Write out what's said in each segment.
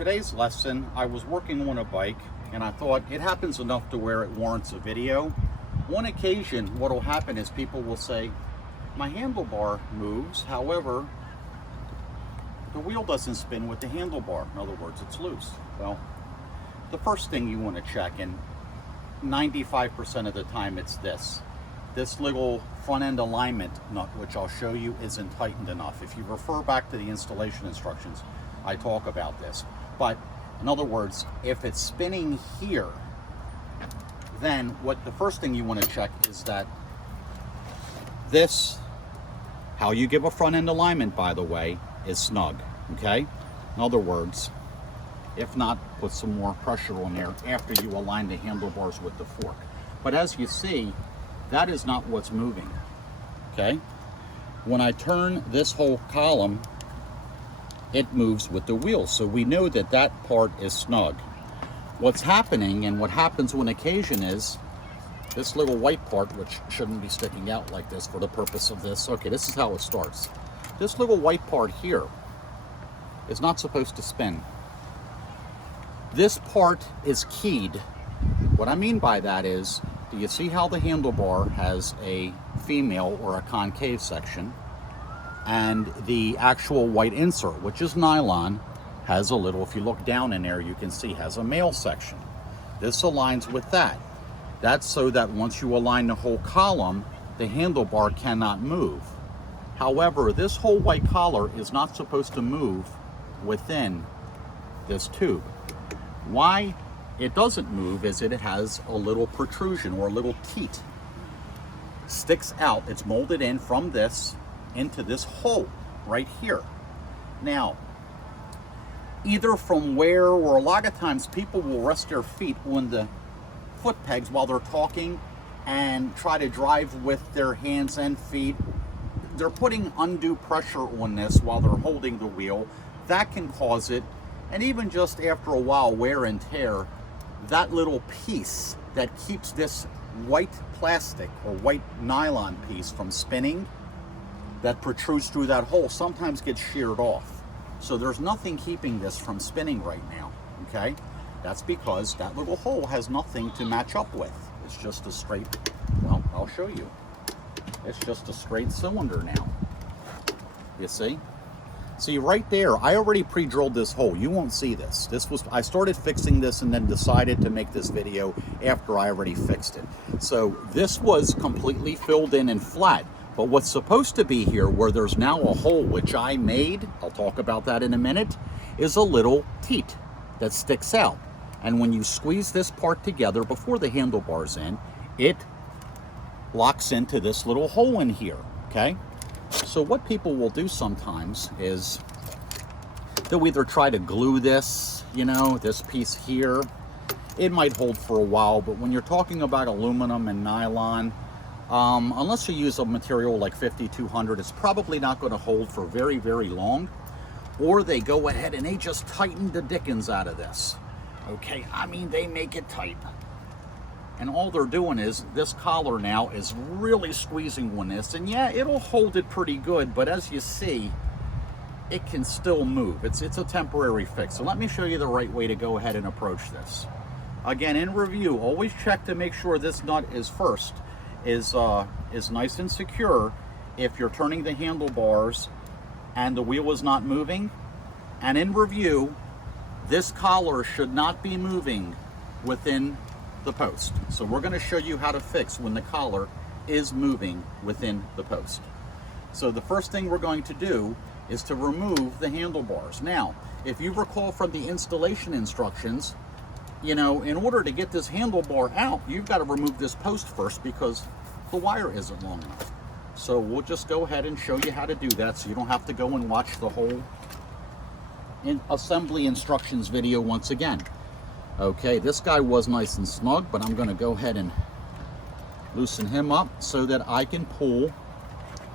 today's lesson, I was working on a bike and I thought it happens enough to where it warrants a video. On occasion, what will happen is people will say, my handlebar moves, however, the wheel doesn't spin with the handlebar. In other words, it's loose. Well, the first thing you want to check, and 95% of the time it's this little front end alignment nut, which I'll show you, isn't tightened enough. If you refer back to the installation instructions, I talk about this. But in other words, if it's spinning here, then the first thing you want to check is that this, how you give a front end alignment, by the way, is snug, okay? In other words, if not, put some more pressure on there after you align the handlebars with the fork. But as you see, that is not what's moving, okay? When I turn this whole column, it moves with the wheel. So we know that that part is snug. What's happening, and what happens on occasion, is this little white part, which shouldn't be sticking out like this for the purpose of this. Okay, this is how it starts. This little white part here is not supposed to spin. This part is keyed. What I mean by that is, do you see how the handlebar has a female or a concave section? And the actual white insert, which is nylon, has a little, if you look down in there, you can see has a male section. This aligns with that. That's so that once you align the whole column, the handlebar cannot move. However, this whole white collar is not supposed to move within this tube. Why it doesn't move is that it has a little protrusion, or a little teat. Sticks out, it's molded in from this into this hole right here. Now, either from where, or a lot of times people will rest their feet on the foot pegs while they're talking and try to drive with their hands and feet. They're putting undue pressure on this while they're holding the wheel. That can cause it, and even just after a while, wear and tear, that little piece that keeps this white plastic or white nylon piece from spinning, that protrudes through that hole, sometimes gets sheared off. So there's nothing keeping this from spinning right now, okay? That's because that little hole has nothing to match up with. It's just a straight, well, I'll show you. It's just a straight cylinder now. You see? See right there, I already pre-drilled this hole. You won't see this. I started fixing this and then decided to make this video after I already fixed it. So this was completely filled in and flat. But what's supposed to be here, where there's now a hole which I made, I'll talk about that in a minute, is a little teat that sticks out. And when you squeeze this part together before the handlebar's in, it locks into this little hole in here, okay? So what people will do sometimes is they'll either try to glue this, you know, this piece here. It might hold for a while, but when you're talking about aluminum and nylon, unless you use a material like 5200, it's probably not going to hold for very, very long. Or they go ahead and they just tighten the dickens out of this. Okay, I mean, they make it tight. And all they're doing is, this collar now is really squeezing on this. And yeah, it'll hold it pretty good, but as you see, it can still move. It's a temporary fix. So let me show you the right way to go ahead and approach this. Again, in review, always check to make sure this nut is nice and secure if you're turning the handlebars and the wheel is not moving. And in review, this collar should not be moving within the post. So we're going to show you how to fix when the collar is moving within the post. So the first thing we're going to do is to remove the handlebars. Now, if you recall from the installation instructions, you know, in order to get this handlebar out, you've got to remove this post first because the wire isn't long enough. So we'll just go ahead and show you how to do that so you don't have to go and watch the whole assembly instructions video once again. Okay, this guy was nice and snug, but I'm going to go ahead and loosen him up so that I can pull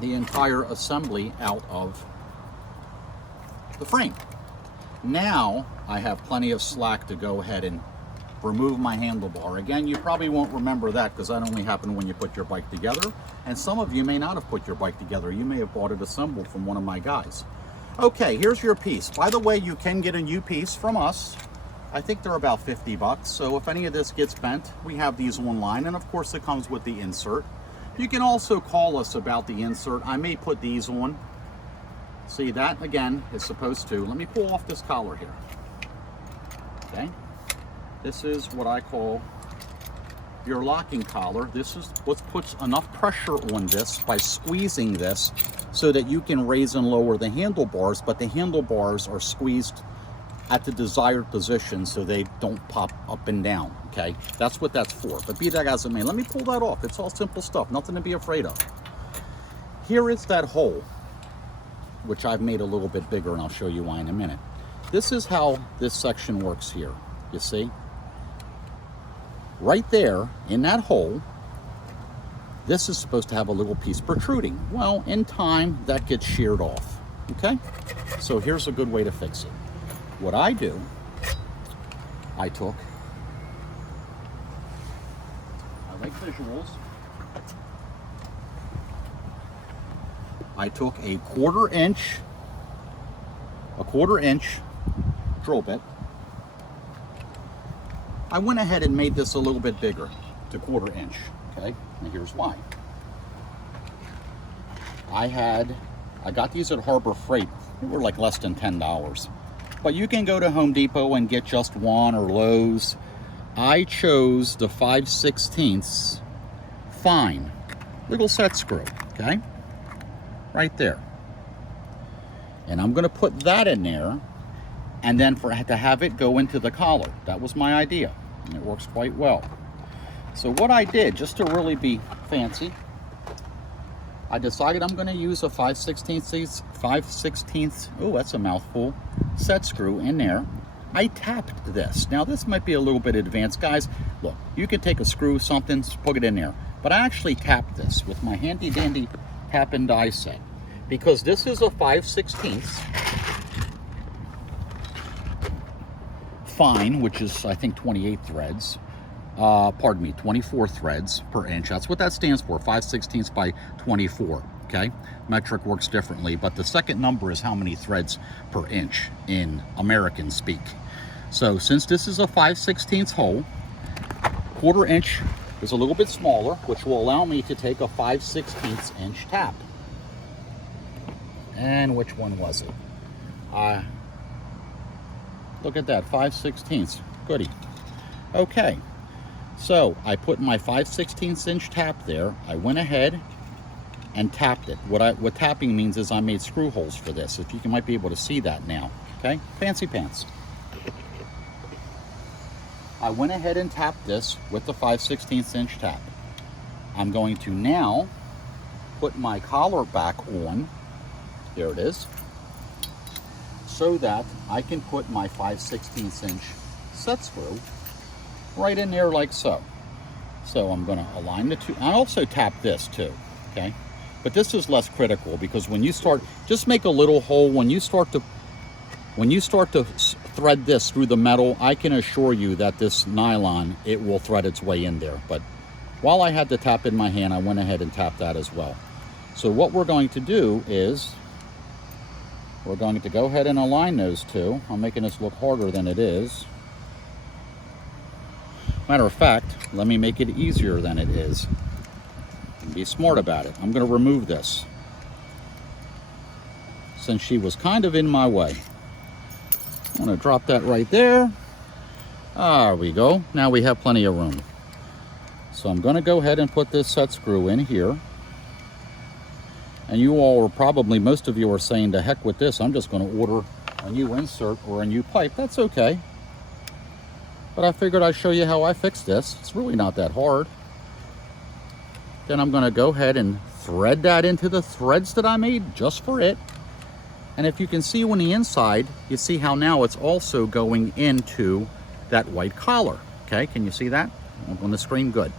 the entire assembly out of the frame. Now I have plenty of slack to go ahead and remove my handlebar. Again, you probably won't remember that because that only happened when you put your bike together, and some of you may not have put your bike together. You may have bought it assembled from one of my guys. Okay, here's your piece. By the way, you can get a new piece from us. I think they're about 50 bucks. So if any of this gets bent, we have these online. And of course it comes with the insert. You can also call us about the insert. I may put these on. See, that again is supposed to, let me pull off this collar here. Okay. This is what I call your locking collar. This is what puts enough pressure on this by squeezing this so that you can raise and lower the handlebars, but the handlebars are squeezed at the desired position so they don't pop up and down, okay? That's what that's for. But be that as it may, let me pull that off. It's all simple stuff, nothing to be afraid of. Here is that hole, which I've made a little bit bigger, and I'll show you why in a minute. This is how this section works here, you see? Right there, in that hole, this is supposed to have a little piece protruding. Well, in time, that gets sheared off, okay? So here's a good way to fix it. What I do, I like visuals. I took a quarter inch drill bit. I went ahead and made this a little bit bigger to quarter inch, okay? And here's why. I got these at Harbor Freight. They were like less than $10. But you can go to Home Depot and get just one, or Lowe's. I chose the 5/16 fine little set screw, okay? Right there. And I'm gonna put that in there, and then to have it go into the collar. That was my idea, and it works quite well. So what I did, just to really be fancy, I decided I'm gonna use a 5/16, oh, that's a mouthful, set screw in there. I tapped this. Now this might be a little bit advanced. Guys, look, you can take a screw, something, plug it in there. But I actually tapped this with my handy dandy tap and die set, because this is a 5/16 fine, which is I think 28 threads. 24 threads per inch. That's what that stands for, 5/16 by 24, okay? Metric works differently, but the second number is how many threads per inch in American speak. So since this is a 5/16 hole, quarter inch is a little bit smaller, which will allow me to take a 5/16 inch tap. And which one was it? Look at that, 5/16, goody. Okay. So I put my 5/16 inch tap there. I went ahead and tapped it. What tapping means is I made screw holes for this. If you might be able to see that now, okay? Fancy pants. I went ahead and tapped this with the 5/16 inch tap. I'm going to now put my collar back on. There it is. So that I can put my 5/16 inch set screw right in there like so. So I'm going to align the two. I also tap this too, okay? But this is less critical, because when you start, just make a little hole. When you start to thread this through the metal, I can assure you that this nylon, it will thread its way in there. But while I had the tap in my hand, I went ahead and tapped that as well. So what we're going to do is we're going to go ahead and align those two. I'm making this look harder than it is. Matter of fact, let me make it easier than it is. Be smart about it. I'm going to remove this, since she was kind of in my way. I'm going to drop that right there. There we go. Now we have plenty of room. So I'm going to go ahead and put this set screw in here. And you all are probably, most of you are saying, to heck with this. I'm just going to order a new insert or a new pipe. That's okay. But I figured I'd show you how I fixed this. It's really not that hard. Then I'm going to go ahead and thread that into the threads that I made just for it. And if you can see on the inside, you see how now it's also going into that white collar. Okay, can you see that on the screen? Good.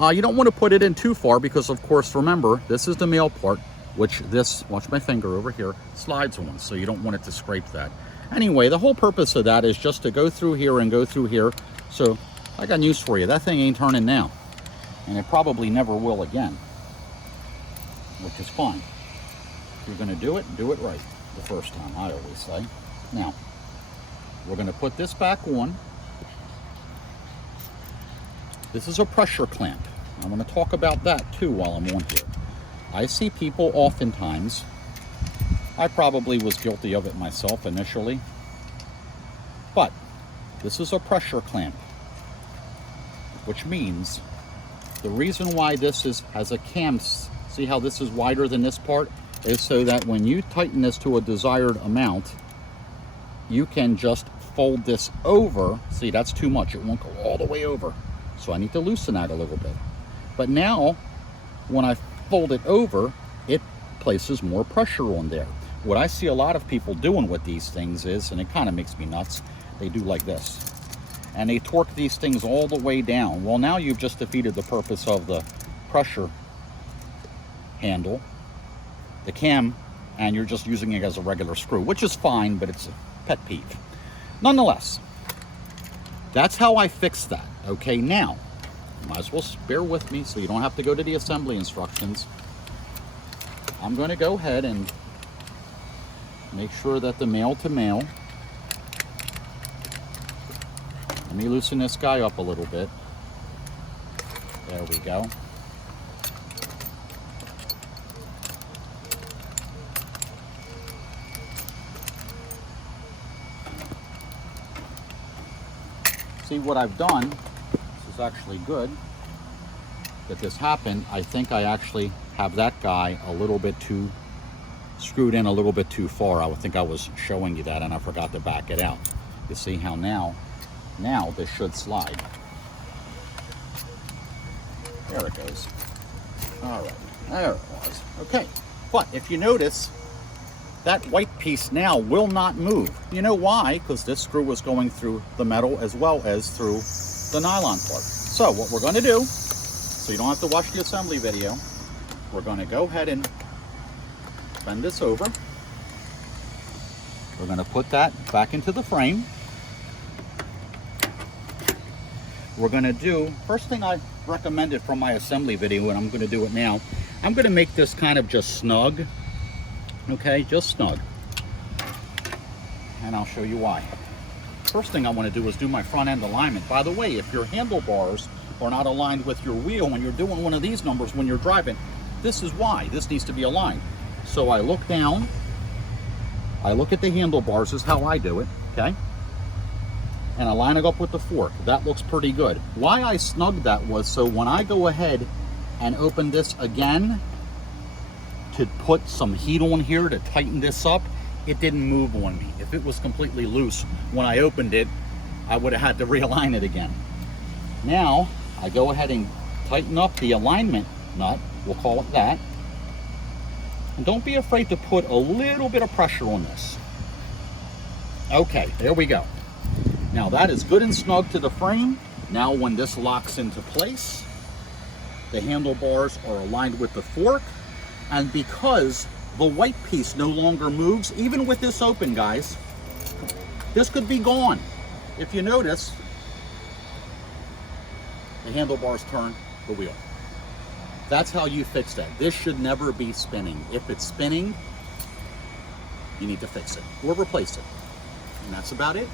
You don't want to put it in too far, because of course, remember, this is the male part, which this, watch my finger over here, slides on, so you don't want it to scrape that. Anyway, the whole purpose of that is just to go through here and go through here. So I got news for you. That thing ain't turning now. And it probably never will again, which is fine. If you're going to do it right. the first time, I always say. Now, we're going to put this back on. This is a pressure clamp. I want to talk about that too while I'm on here. I see people oftentimes, I probably was guilty of it myself initially, but this is a pressure clamp, which means the reason why this has a cam, see how this is wider than this part, is so that when you tighten this to a desired amount, you can just fold this over. See, that's too much. It won't go all the way over. So I need to loosen that a little bit. But now, when I fold it over, it places more pressure on there. What I see a lot of people doing with these things is, and it kind of makes me nuts, they do like this. And they torque these things all the way down. Well, now you've just defeated the purpose of the pressure handle, the cam, and you're just using it as a regular screw, which is fine, but it's a pet peeve. Nonetheless, that's how I fixed that. Okay, now, might as well bear with me so you don't have to go to the assembly instructions. I'm going to go ahead and make sure that the male to male, let me loosen this guy up a little bit. There we go. See what I've done, this is actually good that this happened. I think I actually have that guy a little bit too screwed in a little bit too far. I think I was showing you that and I forgot to back it out. You see how now this should slide. There it goes. All right, there it was. Okay, but if you notice, that white piece now will not move. You know why? Because this screw was going through the metal as well as through the nylon part. So what we're going to do, so you don't have to watch the assembly video, we're going to go ahead and bend this over. We're going to put that back into the frame. We're going to do, first thing I recommended from my assembly video, and I'm going to do it now, I'm going to make this kind of just snug. Okay, just snug. And I'll show you why. First thing I want to do is do my front end alignment. By the way, if your handlebars are not aligned with your wheel when you're doing one of these numbers when you're driving, this is why. This needs to be aligned. So I look down, I look at the handlebars, is how I do it, okay? And I line it up with the fork. That looks pretty good. Why I snugged that was so when I go ahead and open this again to put some heat on here to tighten this up, it didn't move on me. If it was completely loose when I opened it, I would have had to realign it again. Now, I go ahead and tighten up the alignment nut, we'll call it that. And don't be afraid to put a little bit of pressure on this. Okay, there we go. Now that is good and snug to the frame. Now when this locks into place, the handlebars are aligned with the fork, and because the white piece no longer moves, even with this open, guys, this could be gone. If you notice, the handlebars turn the wheel. That's how you fix that. This should never be spinning. If it's spinning, you need to fix it or replace it. And that's about it.